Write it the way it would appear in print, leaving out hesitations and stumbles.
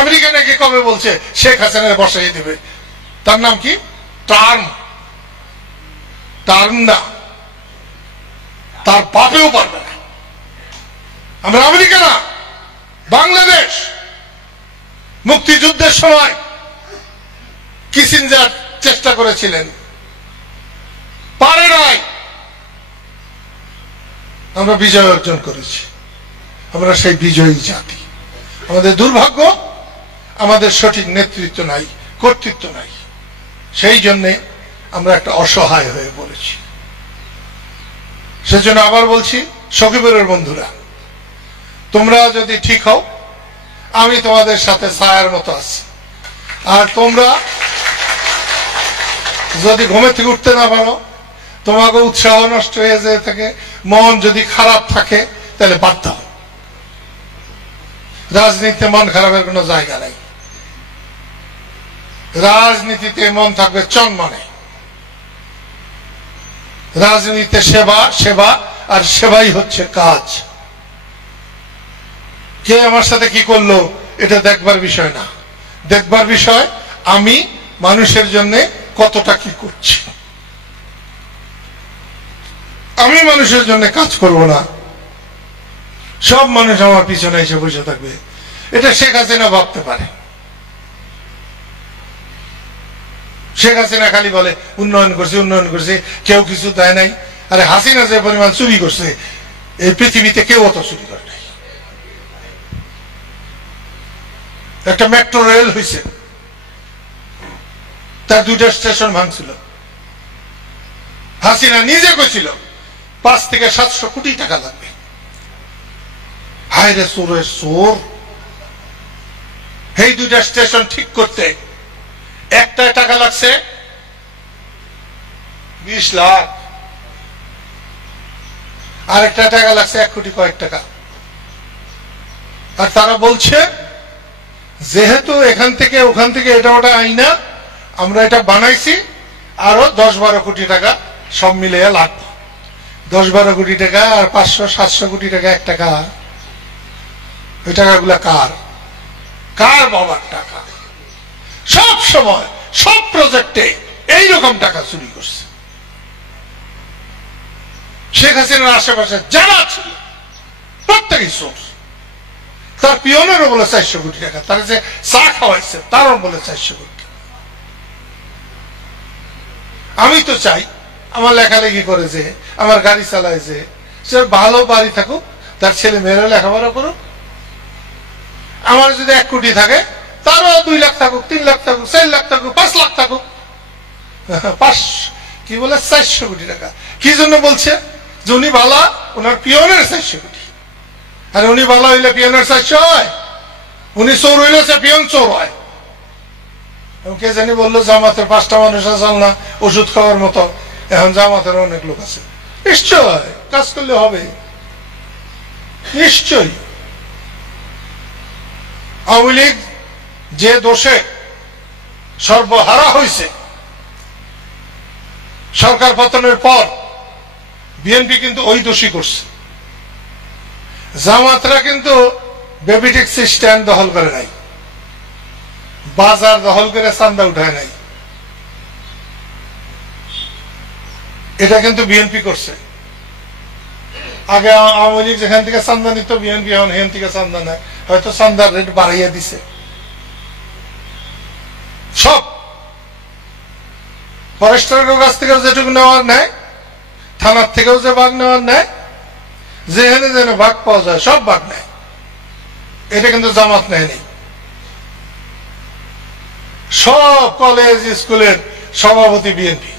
America নাকি কবে বলছে শেখ হাসিনা বসাই দিবে, তার নাম কি? টার্ম না, তার বাপেও পারবে না। আমরা আমেরিকা না, বাংলাদেশ। মুক্তিযুদ্ধের সময় কিসিঞ্জার চেষ্টা করেছিলেন, পারে নাই। আমরা বিজয় অর্জন করেছি, আমরা সেই বিজয়ী জাতি। আমাদের দুর্ভাগ্য, আমাদের সঠিক নেতৃত্ব নাই, কর্তৃত্ব নাই। সেই জন্যে আমরা একটা অসহায় হয়ে পড়েছি। সেজন্য আবার বলছি, সখীপুরের বন্ধুরা, তোমরা যদি ঠিক হও, আমি তোমাদের সাথে ছায়ার মতো আছি। আর তোমরা যদি ঘুমে থেকে উঠতে না পারো, তোমাকে উৎসাহ নষ্ট হয়ে যেতে থাকে, মন যদি খারাপ থাকে, তাহলে বাদ দাও। রাজনীতিতে মন খারাপের কোনো জায়গা নাই। রাজনীতিতে মন থাকবে চনমনে। রাজনীতিতে সেবা আর সেবাই হচ্ছে কাজ। কে আমার সাথে কি করলো এটা দেখবার বিষয় না, দেখবার বিষয় আমি মানুষের জন্য কতটা কি করছি। আমি মানুষের জন্য কাজ করব না, সব মানুষ আমার পিছনে এসে বসে থাকবে, এটা শেখ হাসিনা ভাবতে পারে। শেখ হাসিনা খালি বলে উন্নয়ন করছে, কেউ কিছু দেয় নাই। আরে হাসিনা যে পরিমাণ চুরি করছে, এই পৃথিবীতে কেউ অত চুরি করে নাই। একটা মেট্রো রেল হয়েছে, তার 2টা স্টেশন ভাঙছিল। হাসিনা নিজে কইছিল 5 থেকে 700 কোটি টাকা লাগবে। হায় রে চোরের চোর, এই 2টা স্টেশন ঠিক করতে একটায় টাকা লাগছে 20 লাখ, আর একটা টাকা লাগছে 1 কোটি কয়েক টাকা। আর তারা বলছে যেহেতু এখান থেকে ওখান থেকে এটা ওটা আইনা আমরা এটা বানাইছি, আরো 10-12 কোটি টাকা সব মিলে লাগবে। 10-12 কোটি টাকা আর 500-700 কোটি টাকা এক টাকা। ওই টাকাগুলা কার? কার বাবার টাকা? সব সময় সব প্রজেক্টে এইরকম টাকা চুরি করছে। শেখ হাসিনার আশেপাশে যারা ছিল প্রত্যেকেই চোর। তার পিয়নেরও বলে 400 কোটি টাকা, তার যে চা খাওয়াইছে তারও বলে 400 কোটি টাকা। আমি তো চাই আমার লেখালেখি করে যে, আমার গাড়ি চালায় যে, সে ভালো বাড়ি থাকুক, তার ছেলে মেয়েরা লেখাপড়া করুক। আমার যদি 1 কোটি থাকে, তারও 2 লাখ থাকুক, 3 লাখ থাকুক, 4 লাখ থাকুক, 5 লাখ থাকুক। 400 কোটি টাকা কি জন্য বলছে? যে উনি ভালা, ওনার পিয়নের 400 কোটি। আর উনি ভালো হইলে পিয়নের 400 হয়? উনি চোর হইলে সে পিয়ন চোর হয়। কে জানি বললো জামাতের 5টা মানুষ আছে না ওষুধ খাওয়ার মতো, এখন জামাতের অনেক লোক আছে। নিশ্চয় কাজ করলে হবে, নিশ্চয়ই। আওয়ামী লীগ যে দোষে সর্বহারা হয়েছে, সরকার পতনের পর বিএনপি কিন্তু ওই দোষী করছে। জামাতরা কিন্তু বেবি ট্যাক্সি স্ট্যান্ড দখল করে নাই, বাজার দখল করে চান্দা উঠায় নাই, এটা কিন্তু বিএনপি করছে। আগে আওয়ামী লীগ যেখান থেকে চান্দা নিত, বিএনপি এখন এখান থেকে চান্দা নেয়, হয়তো চান্দার রেট বাড়াইয়া দিছে। সব ফরেস্টারের কাছ থেকে যেটুকু নেওয়ার নেয়, থানার থেকেও যে ভাগ নেওয়ার নেয়, যেখানে যেন ভাগ পাওয়া যায় সব ভাগ নেয়। এটা কিন্তু জামাত নেয়নি। সব কলেজ স্কুলের সভাপতি বিএনপি।